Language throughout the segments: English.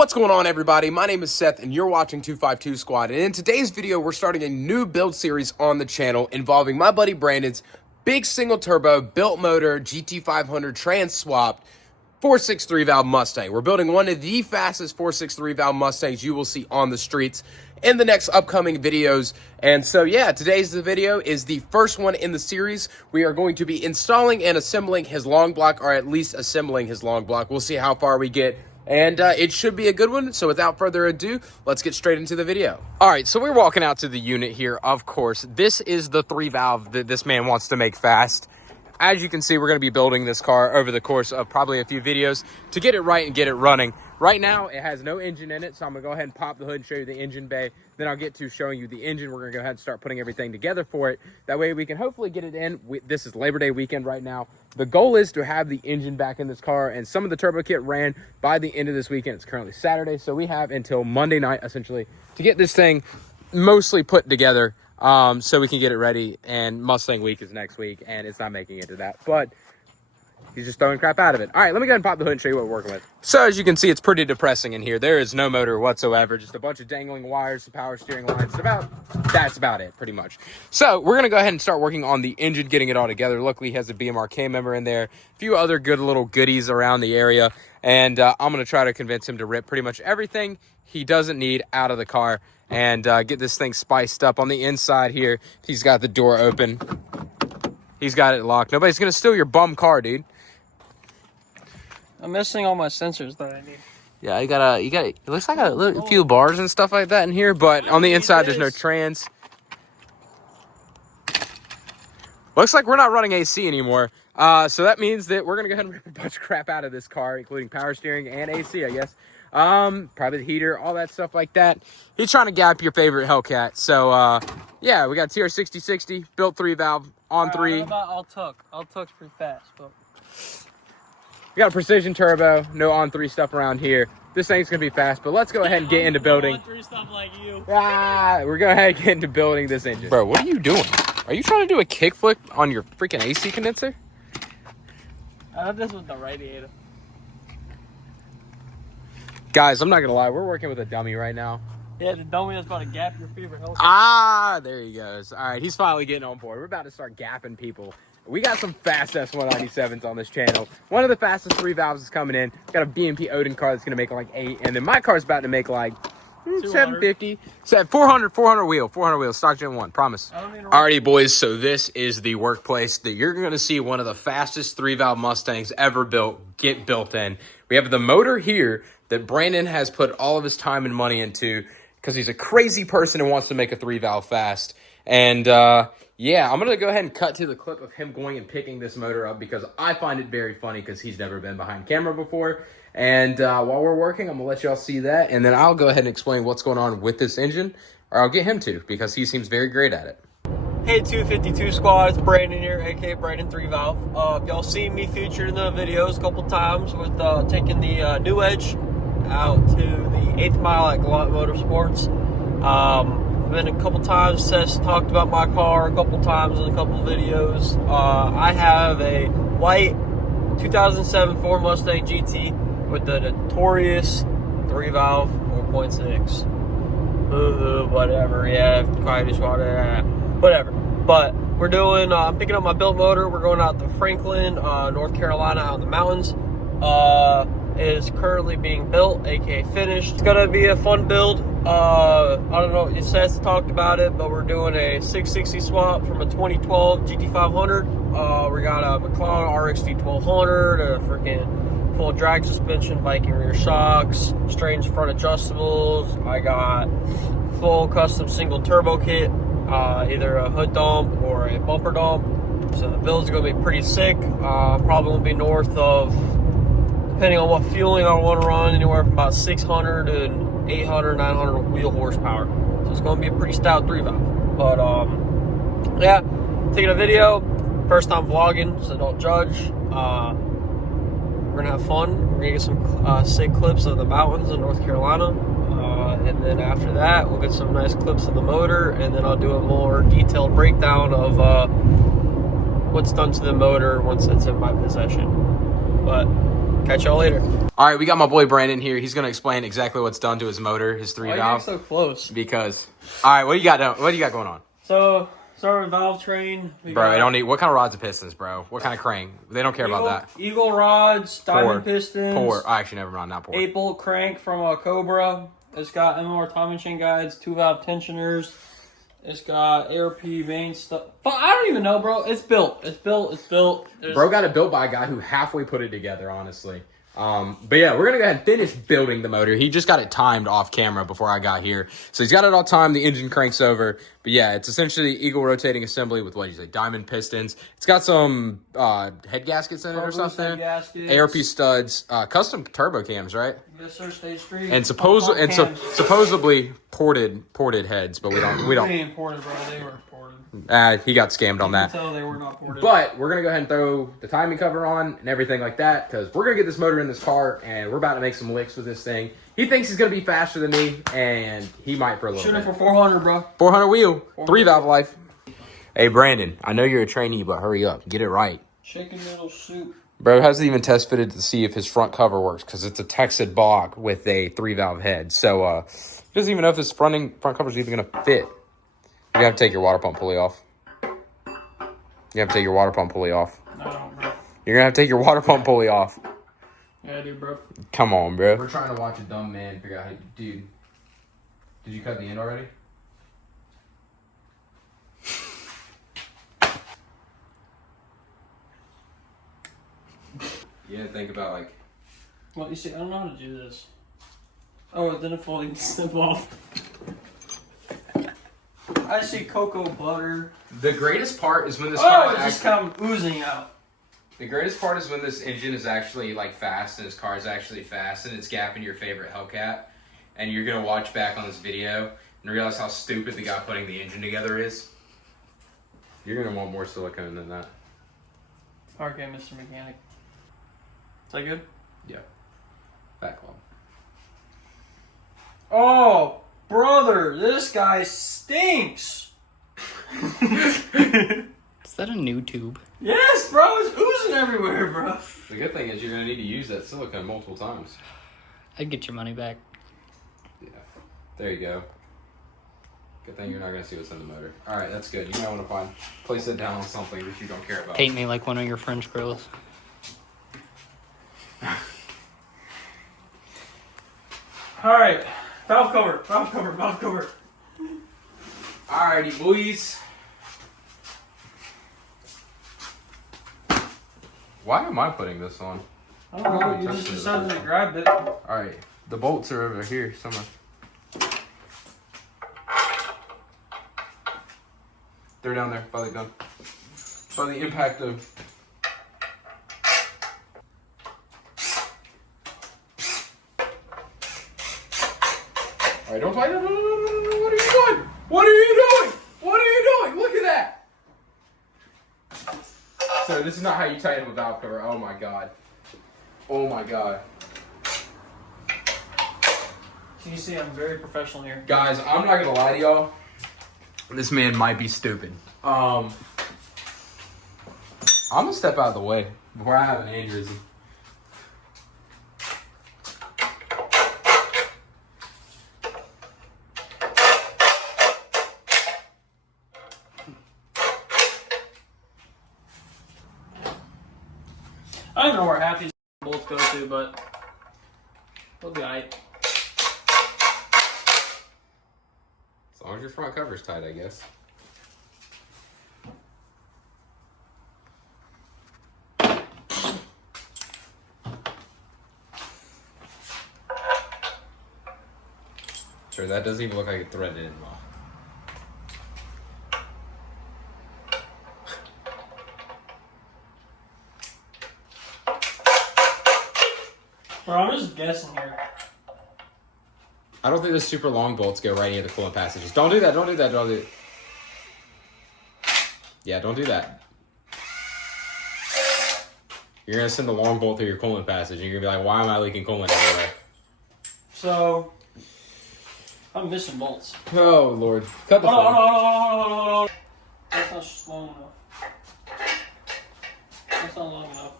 What's going on, everybody? My name is Seth and you're watching 252 Squad, and in today's video we're starting a new build series on the channel involving my buddy Brandon's big single turbo built motor GT500 trans swapped 463 valve Mustang. We're building one of the fastest 463 valve Mustangs you will see on the streets in the next upcoming videos. And so yeah, today's video is the first one in the series. We are going to be installing and assembling his long block, or at least assembling his long block. We'll see how far we get. And it should be a good one. So without further ado, let's get straight into the video. All right, so we're walking out to the unit here, of course. This is the 3-valve that this man wants to make fast. As you can see, we're going to be building this car over the course of probably a few videos to get it right and get it running. Right now, it has no engine in it, so I'm going to go ahead and pop the hood and show you the engine bay. Then I'll get to showing you the engine. We're going to go ahead and start putting everything together for it. That way we can hopefully get it in. This is Labor Day weekend right now. The goal is to have the engine back in this car, and some of the turbo kit ran by the end of this weekend. It's currently Saturday, so we have until Monday night, essentially, to get this thing mostly put together. So we can get it ready, and Mustang week is next week, and it's not making it to that, but he's just throwing crap out of it. All right, let me go ahead and pop the hood and show you what we're working with. So as you can see, it's pretty depressing in here. There is no motor whatsoever, just a bunch of dangling wires, the power steering lines. That's about it, pretty much. So we're gonna go ahead and start working on the engine, getting it all together. Luckily, he has a BMRK member in there, a few other good little goodies around the area, and I'm gonna try to convince him to rip pretty much everything he doesn't need out of the car and get this thing spiced up on the inside here. He's got the door open. He's got it locked. Nobody's gonna steal your bum car, dude. I'm missing all my sensors that I need. Yeah, you got it looks like a few bars and stuff like that in here, but on the inside there's no trans. Looks like we're not running AC anymore. So that means that we're gonna go ahead and rip a bunch of crap out of this car, including power steering and AC, I guess. Probably the heater, all that stuff like that. He's trying to gap your favorite Hellcat. So yeah, we got Tr6060 built 3-valve on 3. What about I'll tuck's pretty fast, but we got a precision turbo, no on 3 stuff around here. This thing's gonna be fast, but let's go ahead and get into building. On 3 stuff like you. We're gonna head get into building this engine. Bro, what are you doing? Are you trying to do a kickflip on your freaking AC condenser? I thought this was the radiator. Guys, I'm not gonna lie, we're working with a dummy right now. Yeah, the dummy that's about to gap your favorite Hellcat. There he goes. All right, he's finally getting on board. We're about to start gapping people. We got some fast S197s on this channel. One of the fastest 3-valves is coming in. Got a BMP Odin car that's gonna make like 8, and then my car's about to make like 750. 400 wheel, stock gen 1, promise. Alrighty, boys, so this is the workplace that you're gonna see one of the fastest 3-valve Mustangs ever built get built in. We have the motor here that Brandon has put all of his time and money into because he's a crazy person and wants to make a 3-valve fast. And yeah, I'm gonna go ahead and cut to the clip of him going and picking this motor up because I find it very funny because he's never been behind camera before. And while we're working, I'm gonna let y'all see that, and then I'll go ahead and explain what's going on with this engine, or I'll get him to because he seems very great at it. Hey 252 Squad, it's Brandon here, aka Brandon 3-valve. Y'all seen me featured in the videos a couple times with taking the New Edge out to the 8th Mile at Gallant Motorsports. Been a couple times. Seth's talked about my car a couple times in a couple videos. I have a white 2007 Ford Mustang GT with the notorious 3-valve 4.6. Whatever, yeah, quietest water, whatever. But we're doing, I'm picking up my built motor. We're going out to Franklin, North Carolina, out in the mountains. It is currently being built, aka finished. It's gonna be a fun build. I don't know, Seth's talked about it, but we're doing a 660 swap from a 2012 GT500. We got a McLaren RXT 1200, a freaking full drag suspension, Viking rear shocks, strange front adjustables. I got full custom single turbo kit, either a hood dump or a bumper dump. So the build's gonna be pretty sick. Probably gonna be north of, depending on what fueling I want to run, anywhere from about 600 and 800, 900 wheel horsepower. So it's going to be a pretty stout 3-valve. But yeah, taking a video, first time vlogging, so don't judge. We're gonna have fun. We're gonna get some sick clips of the mountains in North Carolina, and then after that we'll get some nice clips of the motor, and then I'll do a more detailed breakdown of what's done to the motor once it's in my possession. But Catch y'all later. All right, we got my boy Brandon here. He's gonna explain exactly what's done to his motor, his 3 Why valve. are you so close? Because, all right, what do you got? What do you got going on? So, start with valve train. Bro, I don't need. What kind of rods and pistons, bro? What kind of crank? They don't care about that. Eagle rods, diamond pistons. Pour. Oh, actually, never mind. Not pour. 8-bolt crank from a Cobra. It's got MMR timing chain guides, 2-valve tensioners. It's got ARP main stuff. But I don't even know, bro. It's built. It's built. It's built. Bro got it built by a guy who halfway put it together, honestly. But yeah, we're gonna go ahead and finish building the motor. He just got it timed off camera before I got here. So he's got it all timed, the engine cranks over. But yeah, it's essentially Eagle rotating assembly with, what do you say, diamond pistons. It's got some head gaskets in it or something. ARP studs, custom turbo cams, right? Yes, sir, stage 3. And supposedly ported heads, but we don't. They ain't ported, bro. They were ported. He got scammed on that. They were not ported. But we're gonna go ahead and throw the timing cover on and everything like that, because we're gonna get this motor in this car and we're about to make some licks with this thing. He thinks he's gonna be faster than me, and he might for a little bit. Shooting for 400, bro. 400 wheel, 3 valve life. Hey Brandon, I know you're a trainee, but hurry up, get it right. Chicken noodle soup. Bro hasn't even test fitted to see if his front cover works, because it's a Texas bog with a 3 valve head. So he doesn't even know if his front cover is even gonna fit. You have to take your water pump pulley off. You have to take your water pump pulley off. No, I don't, bro. You're gonna have to take your water pump pulley off. Yeah, dude, bro. Come on, bro. We're trying to watch a dumb man figure out how to... Dude, did you cut the end already? You didn't think about, like... Well, you see, I don't know how to do this. Oh, then it folding snip off. I see cocoa butter. The greatest part is when this car just come oozing out. The greatest part is when this engine is actually like fast and this car is actually fast and it's gapping your favorite Hellcat, and you're gonna watch back on this video and realize how stupid the guy putting the engine together is. You're gonna want more silicone than that. Okay, Mr. Mechanic. Is that good? Yeah. Fat Club. Oh, brother, this guy stinks. Is that a new tube? Yes, bro, it's oozing everywhere, bro. The good thing is you're gonna need to use that silicone multiple times. I'd get your money back. Yeah. There you go. Good thing you're not gonna see what's in the motor. Alright, that's good. You might want to place it down on something that you don't care about. Paint me like one of your French girls. Alright, valve cover, valve cover, valve cover. Alrighty, boys. Why am I putting this on? I don't know, you just decided to grab it. Alright, the bolts are over here somewhere. They're down there by the gun. By the impact of... Alright, don't fight. No, what are you doing? What are you doing? What are you doing? Look at that! So this is not how you tighten a valve cover. Oh my god. Oh my god. So you see, I'm very professional here. Guys, I'm not gonna lie to y'all. This man might be stupid. I'm gonna step out of the way before I have an aneurysm. I don't even know where half these bolts go to, but we'll be alright. As long as your front cover's tight, I guess. Sure, that doesn't even look like it threaded in well. Bro, I'm just guessing here. I don't think the super long bolts go right near the coolant passages. Don't do that, don't do that, don't do it. Yeah, don't do that. You're gonna send the long bolt through your coolant passage and you're gonna be like, why am I leaking coolant everywhere? So, I'm missing bolts. Oh, Lord. Cut the phone. Oh, that's not long enough. That's not long enough.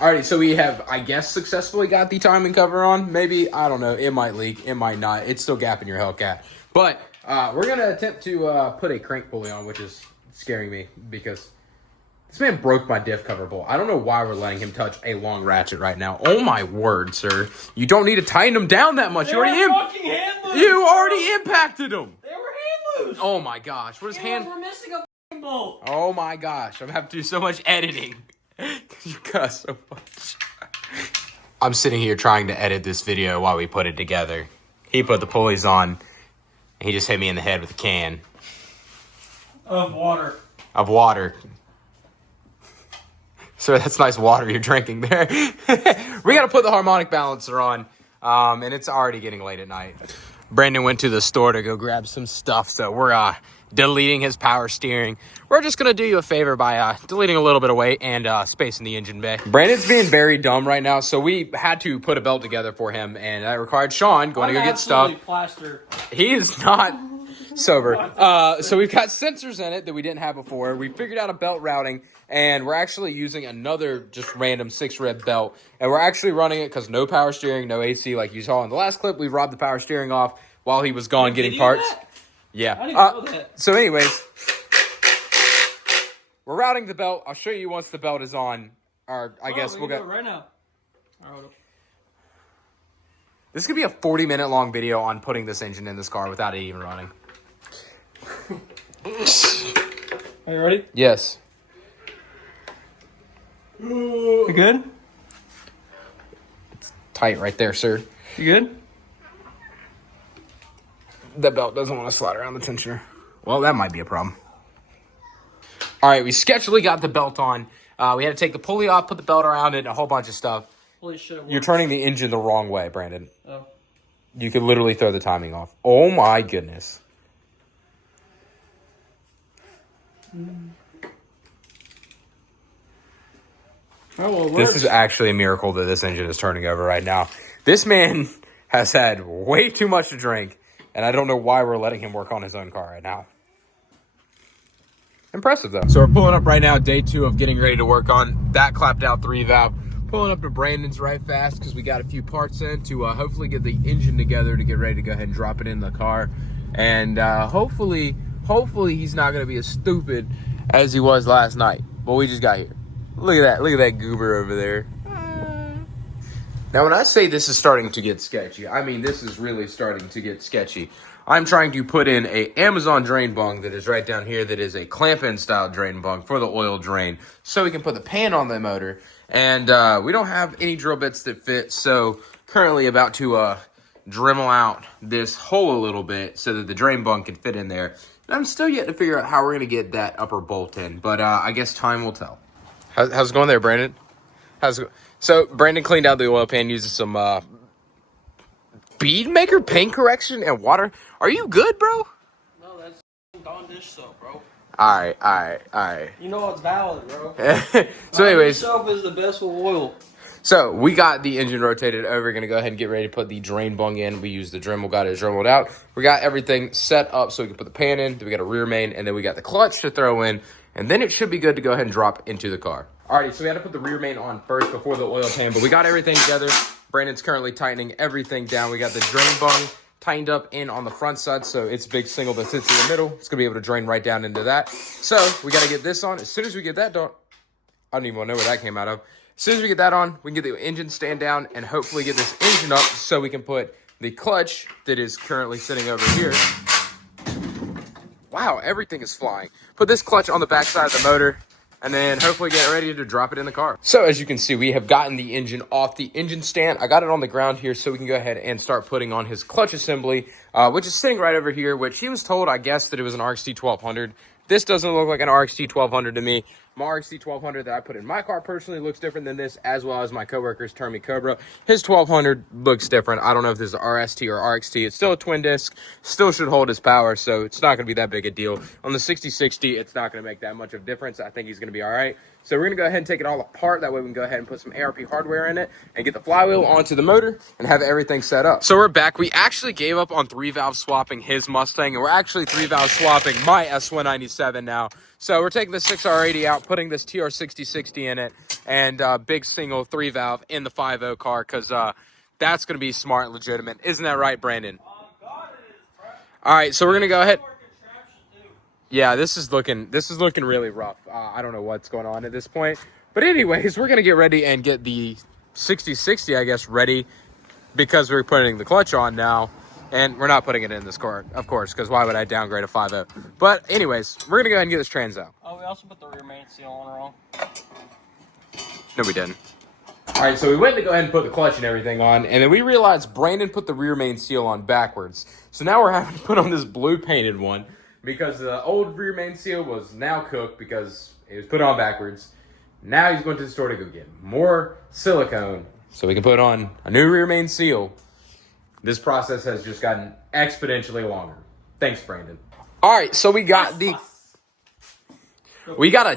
Alrighty, so we have, I guess, successfully got the timing cover on. Maybe, I don't know. It might leak. It might not. It's still gapping your Hellcat. But we're going to attempt to put a crank pulley on, which is scaring me because this man broke my diff cover bolt. I don't know why we're letting him touch a long ratchet right now. Oh, my word, sir. You don't need to tighten them down that much. They were fucking hand loose. You already impacted them. They were hand loose. Oh, my gosh. What is hand... We're missing a bolt. Oh, my gosh. I'm going to have to do so much editing. You cuss so much. I'm sitting here trying to edit this video while we put it together. He put the pulleys on, and he just hit me in the head with a can. Of water. Of water. Sir, that's nice water you're drinking there. We got to put the harmonic balancer on, and it's already getting late at night. Brandon went to the store to go grab some stuff, so we're deleting his power steering. We're just going to do you a favor by deleting a little bit of weight and spacing the engine bay. Brandon's being very dumb right now, so we had to put a belt together for him, and that required Sean going to go get stuff. Plaster. He is not sober. So we've got sensors in it that we didn't have before. We figured out a belt routing, and we're actually using another just random 6-rib belt, and we're actually running it because no power steering, no AC like you saw in the last clip. We robbed the power steering off while he was gone getting parts. Yeah. I didn't know that. So anyways, we're routing the belt. I'll show you once the belt is on. Or I guess we'll get right now. This could be a 40-minute long video on putting this engine in this car without it even running. Are you ready? Yes. You good? It's tight right there, sir. You good? The belt doesn't want to slide around the tensioner. Well, that might be a problem. All right, we sketchily got the belt on. We had to take the pulley off, put the belt around it, and a whole bunch of stuff. Holy shit, You're turning the engine the wrong way, Brandon. Oh. You could literally throw the timing off. Oh, my goodness. Oh, well, it This works. is actually a miracle that this engine is turning over right now. This man has had way too much to drink, and I don't know why we're letting him work on his own car right now. Impressive, though. So we're pulling up right now, day 2 of getting ready to work on that clapped out 3-valve. Pulling up to Brandon's right fast because we got a few parts in to hopefully get the engine together to get ready to go ahead and drop it in the car. And hopefully he's not going to be as stupid as he was last night. But we just got here. Look at that goober over there. Now, when I say this is starting to get sketchy, I mean this is really starting to get sketchy. I'm trying to put in a Amazon drain bung that is right down here that is a clamp-in style drain bung for the oil drain so we can put the pan on the motor. And we don't have any drill bits that fit, so currently about to Dremel out this hole a little bit so that the drain bung can fit in there. And I'm still yet to figure out how we're going to get that upper bolt in, but I guess time will tell. How's it going there, Brandon? So Brandon cleaned out the oil pan using some bead maker paint correction and water. Are you good, bro? No, that's Dawn dish soap, bro. All right. You know it's valid, bro. So anyways, soap is the best with oil. so we got the engine rotated over. We're going to go ahead and get ready to put the drain bung in. We used the Dremel, got it Dremeled out. We got everything set up so we can put the pan in. Then we got a rear main, and then we got the clutch to throw in. And then it should be good to go ahead and drop into the car. Alrighty, so we had to put the rear main on first before the oil pan, but we got everything together. Brandon's currently tightening everything down. We got the drain bung tightened up in on the front side, so it's a big single that sits in the middle. It's going to be able to drain right down into that. So we got to get this on. As soon as we get that done, I don't even want to know where that came out of. As soon as we get that on, we can get the engine stand down and hopefully get this engine up so we can put the clutch that is currently sitting over here. Wow, everything is flying. Put this clutch on the back side of the motor and then hopefully get ready to drop it in the car. So as you can see, we have gotten the engine off the engine stand. I got it on the ground here so we can go ahead and start putting on his clutch assembly, which is sitting right over here, which he was told, I guess, that it was an RXT 1200. This doesn't look like an RXT 1200 to me. My RXT 1200 that I put in my car personally looks different than this, as well as my coworker's Termy Cobra. His 1200 looks different. I don't know if this is RST or RXT. It's still a twin disc, still should hold his power, so it's not going to be that big a deal. On the 6060, it's not going to make that much of a difference. I think he's going to be all right. So we're going to go ahead and take it all apart. That way we can go ahead and put some ARP hardware in it and get the flywheel onto the motor and have everything set up. So we're back. We actually gave up on 3-valve swapping his Mustang, and we're actually 3-valve swapping my S197 now. So we're taking the 6R80 out, about putting this TR6060 in it and big single 3-valve in the 5.0 car, because that's going to be smart and legitimate. Isn't that right, Brandon? All right, so we're going to go ahead. Yeah, this is looking really rough. I don't know what's going on at this point. But anyways, we're going to get ready and get the 6060, I guess, ready, because we're putting the clutch on now. And we're not putting it in this car, of course, because why would I downgrade a 5.0? But anyways, we're going to go ahead and get this trans out. Oh, we also put the rear main seal on wrong. No, we didn't. All right, so we went to go ahead and put the clutch and everything on, and then we realized Brandon put the rear main seal on backwards. So now we're having to put on this blue painted one, because the old rear main seal was now cooked because it was put on backwards. Now he's going to the store to go get more silicone so we can put on a new rear main seal. This process has just gotten exponentially longer. Thanks, Brandon. All right, so we got a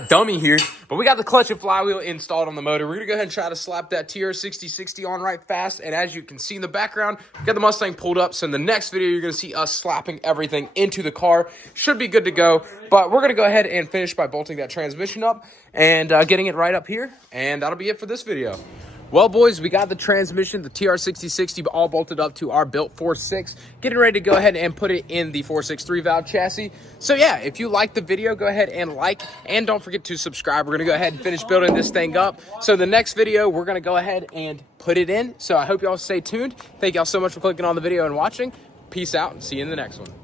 dummy here, but we got the clutch and flywheel installed on the motor. We're going to go ahead and try to slap that TR6060 on right fast. And as you can see in the background, we got the Mustang pulled up. So in the next video, you're going to see us slapping everything into the car. Should be good to go. But we're going to go ahead and finish by bolting that transmission up and getting it right up here. And that'll be it for this video. Well, boys, we got the transmission, the TR6060, all bolted up to our built 4.6. Getting ready to go ahead and put it in the 4.6 3-valve chassis. So, yeah, if you liked the video, go ahead and like, and don't forget to subscribe. We're going to go ahead and finish building this thing up. So, the next video, we're going to go ahead and put it in. So, I hope y'all stay tuned. Thank y'all so much for clicking on the video and watching. Peace out, and see you in the next one.